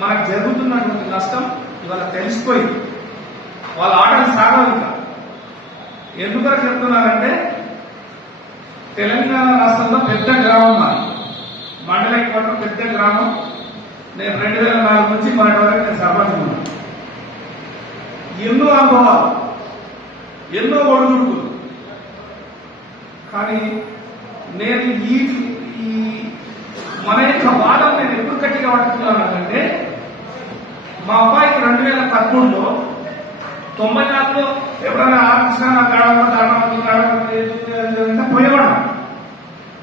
మనకు జరుగుతున్నటువంటి నష్టం ఇవాళ తెలిసిపోయింది. వాళ్ళ ఆటలు సాగవు. ఇంకా ఎందుకని చెప్తున్నారంటే తెలంగాణ రాష్ట్రంలో పెద్ద గ్రామం మండల కోట పెద్ద గ్రామం. నేను 2004 నుంచి మొన్నటి వరకు నేను సర్పంచ్ ఉన్నాను. ఎన్నో అనుభవాలు, ఎన్నో ఒడిదుడుకులు. కానీ నేను ఈ మన యొక్క వాదం నేను ఎప్పుడు గట్టిగా పట్టుకున్నానంటే మా అబ్బాయికి 2013లో 94లో ఎవరైనా కృష్ణ పోయేవాడు.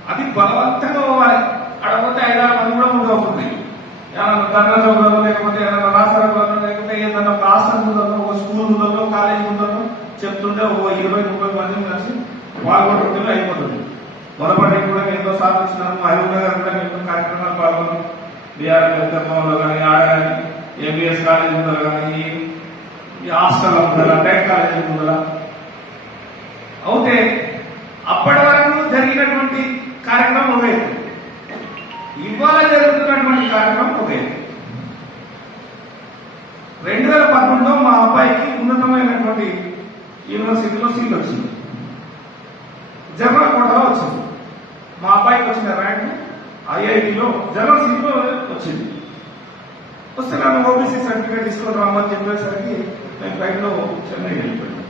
అది బలవంతంగా పోవాలి. అడగపోతే 5-6 మంది కూడా ఉండవుతుంది. ఏమన్నా ధర్నా చౌకలో లేకపోతే ఏదైనా రాష్ట్రంలో లేకపోతే ఏదైనా ఒక హాస్టల్ ముందరో ఒక స్కూల్ ముందరో కాలేజీ ముందరో చెప్తుంటే ఒక 20-30 మందిని కలిసి పాల్గొంటుంటే అయిపోతుంది. మొదపడి కూడా ఎంతో సాధించినాము. హరివుల్లా గారు కూడా ఎన్నో కార్యక్రమాలు పాల్గొన్నాం. బీఆర్ భవన్లో కానీ ఆడ కానీ ఎంబీఎస్ కాలేజీ ముందర కానీ ఈ హాస్టల్ ముందర టెక్ కాలేజీ ముందర అవుతే అప్పటి వరకు జరిగినటువంటి కార్యక్రమం ఒక ఎత్తు, ఇవాళ జరుగుతున్నటువంటి కార్యక్రమం ఒక ఎత్తు. 2013లో మా అబ్బాయికి ఉన్నతమైనటువంటి యూనివర్సిటీలో సీట్ వచ్చింది. జనరల్ కోటాలో వచ్చింది. మా అబ్బాయికి వచ్చిన ర్యాంక్ ఐఐటిలో జనరల్ సీట్లో వచ్చింది. వస్తే నన్ను ఓబీసీ సర్టిఫికేట్ తీసుకొని రమ్మని చెప్పేసరికి నేను ఫ్లైట్లో చెన్నై వెళ్ళిపోయాను.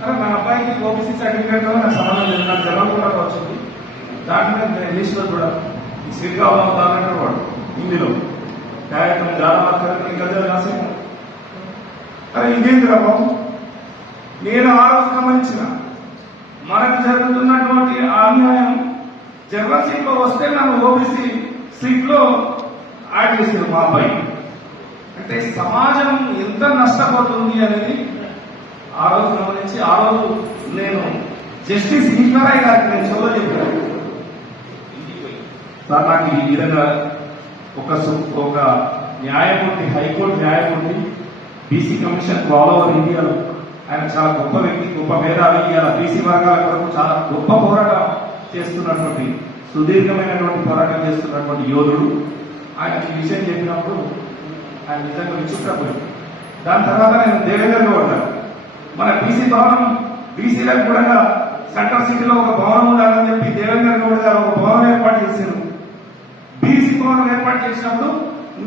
అరే నా అబ్బాయికి ఓబీసీ సర్టిఫికేట్ నాకు సంబంధం లేదు, నాకు జనరల్ కోటాలో వచ్చింది. దాంట్లో నేను ఇంగ్లీష్లో కూడా ఈ సీట్ కావాలంటే వాడు హిందీలో కార్యక్రమం చాలా మాత్రం ఇంకా రాసాను. అరే ఇదేంటి బాబు, నేను ఆ రోజు గమనించిన మనకు జరుగుతున్నటువంటి అన్యాయం. జనరల్ సీట్లో వస్తే నన్ను ఓబీసీ సీట్లో యాడ్ చేశారు మా అబ్బాయి. అంటే సమాజం ఎంత నష్టపోతుంది అనేది ఆ రోజు గమనించి ఆ రోజు నేను జస్టిస్ ఈశ్వరయ్య గారికి నేను చదువు చెప్పాను. సార్ నాకు ఈ విధంగా ఒక న్యాయమూర్తి, హైకోర్టు న్యాయమూర్తి, బీసీ కమిషన్ ఆల్ ఓవర్ ఇండియాలో ఆయన చాలా గొప్ప వ్యక్తి, గొప్ప మేధావి. ఇలా బీసీ వర్గాల కొరకు చాలా గొప్ప పోరాటం చేస్తున్నటువంటి, సుదీర్ఘమైనటువంటి పోరాటం చేస్తున్నటువంటి యోధుడు. ఆయన ఈ విషయం చెప్పినప్పుడు ఆయన నిజంగా విచిత్రపోయింది. దాని తర్వాత నేను దేవేంద్రగా ఉంటాను. మన బీసీ భవనం బీసీలకు కూడా సెంట్రల్ సిటీలో ఒక భవనం ఉండాలని చెప్పి దేవేంద్ర గౌడ్ గారు ఒక భవనం ఏర్పాటు చేశారు. బీసీ భవనం ఏర్పాటు చేసినప్పుడు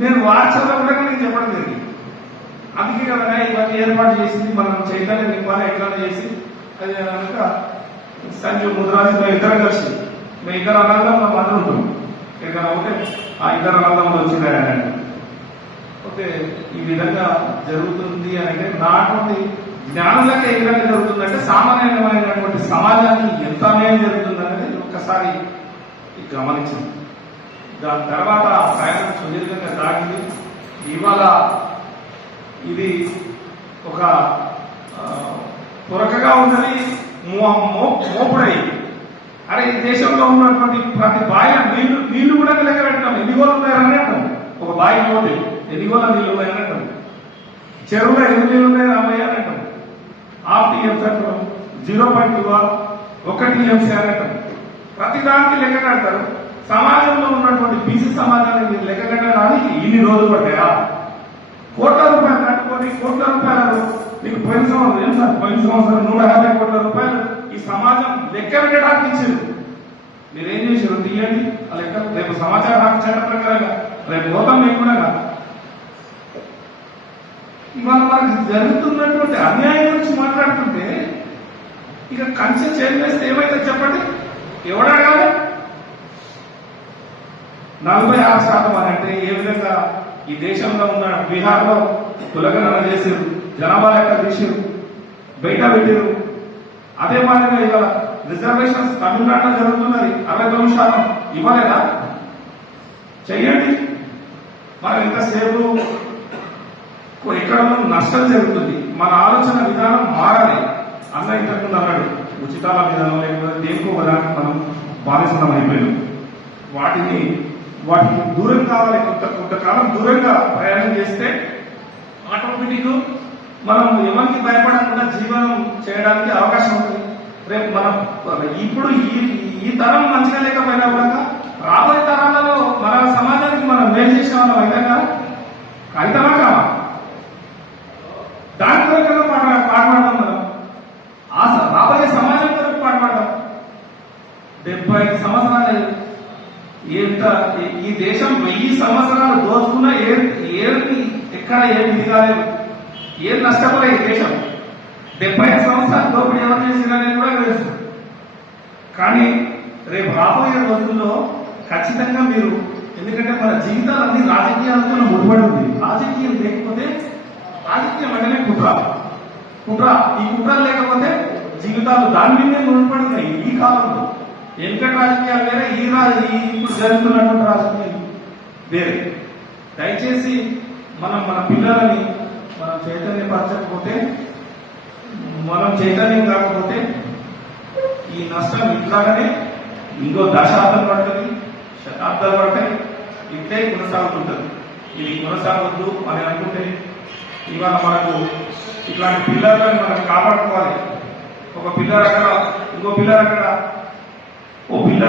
నేను వాట్సాప్లో కూడా నేను చెప్పడం జరిగింది. అందుకే కదా ఇవన్నీ ఏర్పాటు చేసింది, మనం చైతన్యం నింపాలి ఎట్లా చేసి అది కనుక సంజీవ్ ముద్రాజు మేము ఇద్దరం కలిసి మేము ఇద్దరు అనందంలో మంది ఉంటాం. ఇక్కడ ఒకటే ఆ ఇద్దరు అనందంలో వచ్చిందని ఓకే ఈ విధంగా జరుగుతుంది అని అంటే నాటువంటి జ్ఞానులకే ఏ విధంగా జరుగుతుందంటే సామాన్యమైనటువంటి సమాజానికి ఎంత అన్యాయం జరుగుతుందనేది ఒక్కసారి గమనించింది. దాని తర్వాత ప్రయాణం సుదీర్ఘంగా సాగింది. ఇవాళ ఇది ఒక పొరకగా ఉన్నది, మోపుడై అరే ఈ దేశంలో ఉన్నటువంటి ప్రతి బావి నీళ్లు కూడా లెక్క పెట్టడం. ఎన్ని గోళ్ళు ఉన్నాయని అంటాం. ఒక బావి నోటి ఎన్ని గోళ్ళ నీళ్లు ఉన్నాయని అంటాం. చెరువులో ఎన్ని నీళ్ళు ఉన్నాయని అమ్మాయి అని అంటాం. హాఫ్ టీఎంసీ అంటాం, 0.2 1 టీఎంసీ అని అంటాం. ప్రతి దానికి లెక్క కడతారు. సమాజంలో ఉన్నటువంటి బీసీ సమాజానికి లెక్క కట్టడానికి ఇన్ని రోజులు పడ్డాయా? కోట్ల రూపాయలు కట్టుకొని కోట్ల రూపాయలు మీకు పోయిన సంవత్సరం 150 కోట్ల రూపాయలు ఈ సమాజం లెక్క పెట్టడానికి ఇచ్చారు. మీరేం చేశారు? తీయండి ఆ లెక్క. రేపు సమాచార హక్కు చట్టం ప్రకారంగా రేపు మొత్తం లేకుండా ఇవాళ మనకు జరుగుతున్నటువంటి అన్యాయం గురించి మాట్లాడుతుంటే ఇక కంచె చేసి ఏమైతే చెప్పండి, ఎవడగాలి? 46% అని అంటే ఏ విధంగా ఈ దేశంలో ఉన్న బీహార్లో కులగణన చేశారు, జనాభా లెక్క తీసారు, బయట పెట్టారు. అదే మాదిరిగా ఇవాళ రిజర్వేషన్స్ తమిళనాడులో జరుగుతున్నది. 69% ఇవ్వలేదా? చెయ్యండి. మనం ఇంతసేపు ఎక్కడ నష్టం జరుగుతుంది. మన ఆలోచన విధానం మారాలి. అన్న ఇంతకుముందు అన్నాడు ఉచితాల విధానం లేకపోతే దేనికో విధానం మనం బానిసనం అయిపోయాం. వాటికి దూరం కావాలి. కొంతకాలం దూరంగా ప్రయాణం చేస్తే ఆటోమేటిక్ మనం ఎవరికి భయపడకుండా జీవనం చేయడానికి అవకాశం ఉంటుంది. రేపు మనం ఇప్పుడు ఈ తరం మంచిగా లేకపోయినా కూడా రాబోయే తరాలలో మన సమాజానికి మనం మేలు చేసే వాళ్ళం అయితే అయితమా కావా? దాని కొరకు పాటుపడదాం మనం. రాబోయే సమాజం కొరకు పాటుపడదాం. 75 సంవత్సరాలు ఎంత ఈ దేశం 1000 సంవత్సరాలు దోచుకున్నా ఏది ఎక్కడ ఏది ఇది కాలేదు, ఏది నష్టపోలే ఈ దేశం. 75 సంవత్సరాలు దోపిడీ ఎవరు చేసినారని కూడా తెలుసు. కానీ రేపు రాబోయే రోజుల్లో ఖచ్చితంగా మీరు, ఎందుకంటే మన జీవితాలన్నీ రాజకీయాలతో ముడిపడి ఉంది. రాజకీయం లేకపోతే, రాజకీయం అంటేనే కుట్ర. ఈ కుట్రలు లేకపోతే జీవితాలు దాని మీదే ముడిపడి ఉన్నాయి. ఈ కాలంలో వెనుకటి రాజకీయాలు వేరే, ఇప్పుడు జరుగుతున్నటువంటి రాజకీయాలు వేరే. దయచేసి మన పిల్లలని మనం చైతన్యపరచకపోతే, మనం చైతన్యం కాకపోతే ఈ నష్టం ఇట్లాగనే ఇంకో దశాబ్దం పడుతుంది, శతాబ్దాలు పడతాయి, ఇట్లే కొనసాగుతుంటుంది. ఇది కొనసాగొద్దు అని అనుకుంటే ఇవాళ మనకు ఇట్లాంటి పిల్లలని మనం కాపాడుకోవాలి. ఒక పిల్లలు అక్కడ, ఇంకో పిల్లలు అక్కడ, ఓ పిల్ల